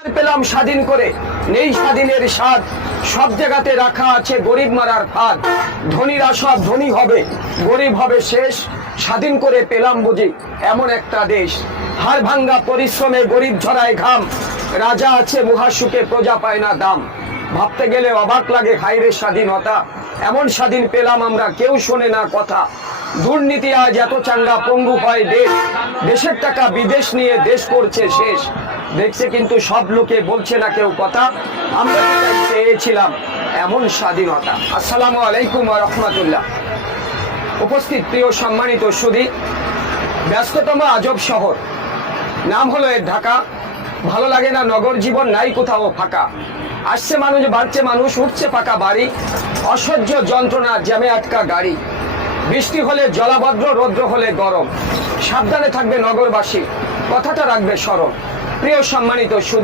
পেলাম স্বাধীন করে, নেই স্বাধীনের স্বাদ, সব জায়গাতে রাখা আছে গরিব মারার ফাঁদ। ধনীরা সব ধনী হবে, গরিব হবে শেষ, স্বাধীন করে পেলাম বুঝি এমন একটা দেশ। হাড় ভাঙ্গা পরিশ্রমে গরিব ঝরায় ঘাম, রাজা আছে মহাসুখে প্রজা পায় না দাম। ভাবতে গেলে অবাক লাগে, হায়রে স্বাধীনতা, এমন স্বাধীন পেলাম আমরা, কেউ শোনে না কথা। দুর্নীতি আজ এত চাঙ্গা, পঙ্গু হয় দেশ, দেশের টাকা বিদেশ নিয়ে দেশ করছে শেষ। দেখছে কিন্তু সব লোকে বলছে না কেউ কথা, আমরা চেয়েছিলাম এমন স্বাধীনতা। আসসালামু আলাইকুম ওয়া রাহমাতুল্লাহ। উপস্থিত প্রিয় সম্মানিত সুধী, ব্যস্ততম আজব শহর, নাম হলো এর ঢাকা। ভালো লাগে না নগর জীবন, নাই কোথাও ফাঁকা। আসছে মানুষ, বাড়ছে মানুষ, উঠছে পাকা বাড়ি, অসহ্য যন্ত্রণা, জ্যামে আটকা গাড়ি। বৃষ্টি হলে জলাভদ্র, রৌদ্র হলে গরম, সাবধানে থাকবে নগরবাসী, কথাটা রাখবে স্মরণ। প্রিয় সম্মানিত সুধী,